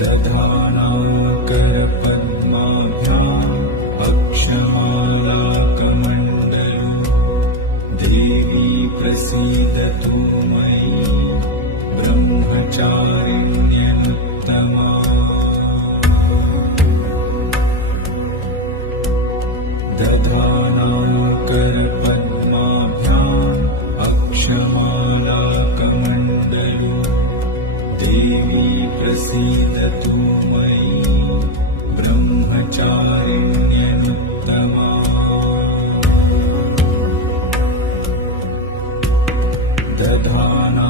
दधानाकरपद्माभ्याम् अक्षमालाकमण्डलम् देवी प्रसीदतु मयि ब्रह्मचारिण्यनुत्तमा दधानाकरपद्माभ्याम् अक्षमालाकमण्डलम् देवी प्रसीदतु मयि ब्रह्मचारिण्यनुत्तमा दधाना